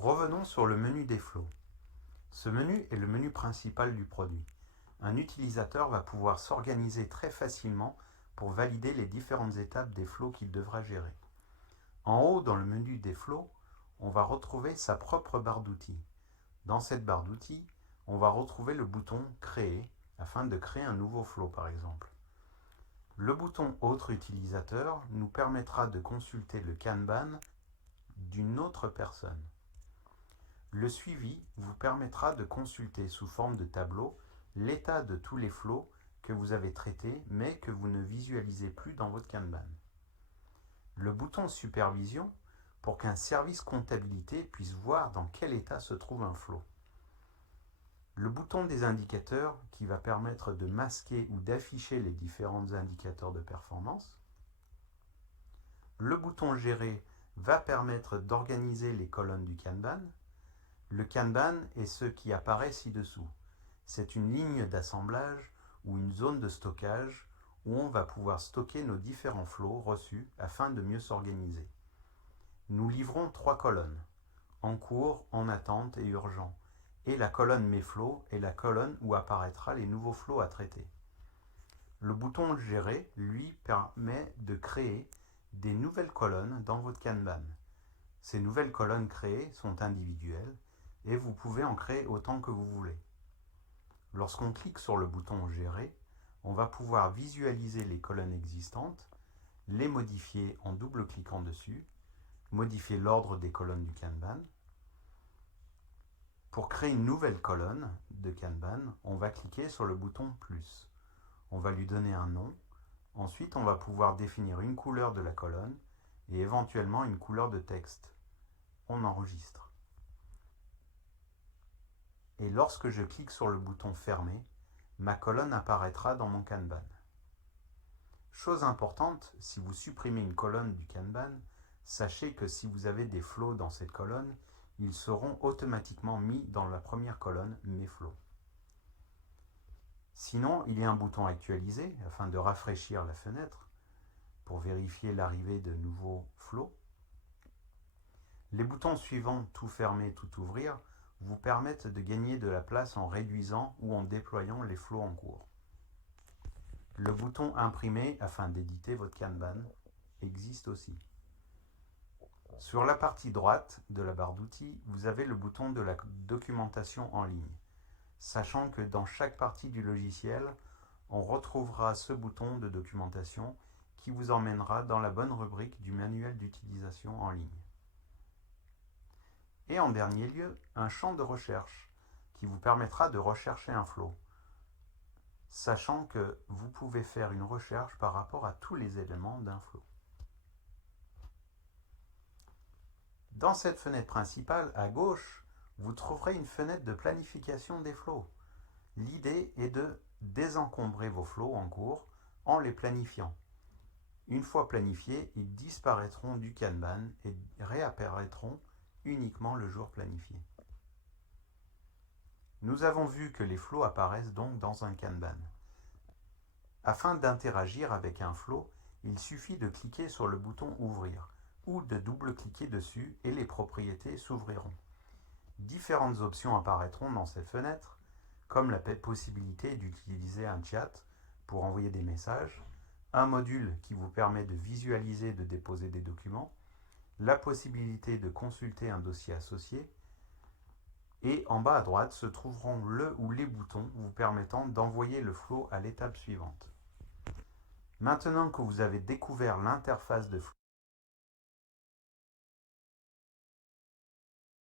Revenons sur le menu des flots. Ce menu est le menu principal du produit. Un utilisateur va pouvoir s'organiser très facilement pour valider les différentes étapes des flots qu'il devra gérer. En haut, dans le menu des flots, on va retrouver sa propre barre d'outils. Dans cette barre d'outils, on va retrouver le bouton « Créer » afin de créer un nouveau flot par exemple. Le bouton « Autre utilisateur » nous permettra de consulter le Kanban d'une autre personne. Le suivi vous permettra de consulter sous forme de tableau l'état de tous les flots que vous avez traités mais que vous ne visualisez plus dans votre Kanban. Le bouton Supervision pour qu'un service comptabilité puisse voir dans quel état se trouve un flot. Le bouton des indicateurs qui va permettre de masquer ou d'afficher les différents indicateurs de performance. Le bouton Gérer va permettre d'organiser les colonnes du Kanban. Le Kanban est ce qui apparaît ci-dessous. C'est une ligne d'assemblage ou une zone de stockage où on va pouvoir stocker nos différents flots reçus afin de mieux s'organiser. Nous livrons 3 colonnes, en cours, en attente et urgent. Et la colonne Mes flots est la colonne où apparaîtra les nouveaux flots à traiter. Le bouton Gérer, lui, permet de créer des nouvelles colonnes dans votre Kanban. Ces nouvelles colonnes créées sont individuelles et vous pouvez en créer autant que vous voulez. Lorsqu'on clique sur le bouton Gérer, on va pouvoir visualiser les colonnes existantes, les modifier en double-cliquant dessus, modifier l'ordre des colonnes du Kanban. Pour créer une nouvelle colonne de Kanban, on va cliquer sur le bouton plus. On va lui donner un nom. Ensuite, on va pouvoir définir une couleur de la colonne et éventuellement une couleur de texte. On enregistre. Et lorsque je clique sur le bouton Fermer, ma colonne apparaîtra dans mon Kanban. Chose importante, si vous supprimez une colonne du Kanban, sachez que si vous avez des flots dans cette colonne, ils seront automatiquement mis dans la première colonne Mes flots. Sinon, il y a un bouton Actualiser afin de rafraîchir la fenêtre pour vérifier l'arrivée de nouveaux flots. Les boutons suivants Tout fermer, Tout ouvrir vous permettent de gagner de la place en réduisant ou en déployant les flots en cours. Le bouton Imprimer afin d'éditer votre Kanban existe aussi. Sur la partie droite de la barre d'outils, vous avez le bouton de la documentation en ligne. Sachant que dans chaque partie du logiciel, on retrouvera ce bouton de documentation qui vous emmènera dans la bonne rubrique du manuel d'utilisation en ligne. Et en dernier lieu, un champ de recherche qui vous permettra de rechercher un flot, sachant que vous pouvez faire une recherche par rapport à tous les éléments d'un flot. Dans cette fenêtre principale, à gauche, vous trouverez une fenêtre de planification des flots. L'idée est de désencombrer vos flots en cours en les planifiant. Une fois planifiés, ils disparaîtront du Kanban et réapparaîtront uniquement le jour planifié. Nous avons vu que les flots apparaissent donc dans un Kanban. Afin d'interagir avec un flot, il suffit de cliquer sur le bouton Ouvrir ou de double-cliquer dessus et les propriétés s'ouvriront. Différentes options apparaîtront dans cette fenêtre, comme la possibilité d'utiliser un chat pour envoyer des messages, un module qui vous permet de visualiser et de déposer des documents, la possibilité de consulter un dossier associé, et en bas à droite se trouveront le ou les boutons vous permettant d'envoyer le flot à l'étape suivante. Maintenant que vous avez découvert l'interface de flot,